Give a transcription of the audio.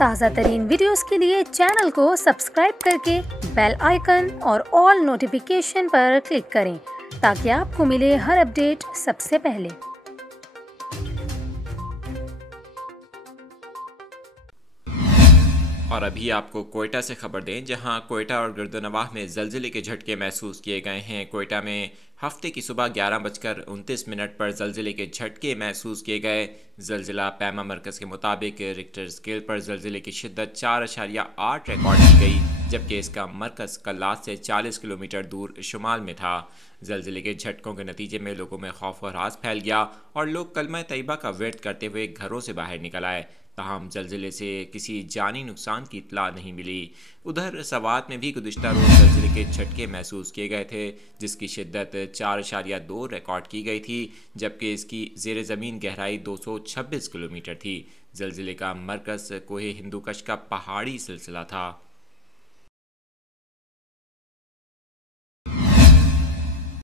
ताज़ा तरीन वीडियोस के लिए चैनल को सब्सक्राइब करके बेल आइकन और ऑल नोटिफिकेशन पर क्लिक करें ताकि आपको मिले हर अपडेट सबसे पहले। और अभी आपको कोयटा से खबर दें, जहां कोयटा और गर्दनवाह में ज़लज़ले के झटके महसूस किए गए हैं। कोयटा में हफ्ते की सुबह 11:29 पर ज़लज़ले के झटके महसूस किए गए। ज़लज़ला पैमा मरकज़ के मुताबिक रिक्टर स्केल पर ज़लज़ले की शिद्दत 4.8 रिकॉर्ड की गई, जबकि इसका मरकज़ कल्लात से 40 किलोमीटर दूर शुमाल में था। ज़लज़ले के झटकों के नतीजे में लोगों में खौफ और राज फैल गया और लोग कलमा तैयबा का विर्द करते हुए घरों से बाहर निकल आए। ताहम ज़लज़ले से किसी जानी नुकसान की इत्तला नहीं मिली। उधर सवात में भी गुज़िश्ता रोज़ ज़लज़ले के झटके महसूस किए गए थे, जिसकी शिद्दत 4.2 रिकॉर्ड की गई थी, जबकि इसकी ज़ेर ज़मीन गहराई 226 किलोमीटर थी। ज़लज़ले का मरकज़ कोहे हिंदूकश का पहाड़ी सिलसिला था।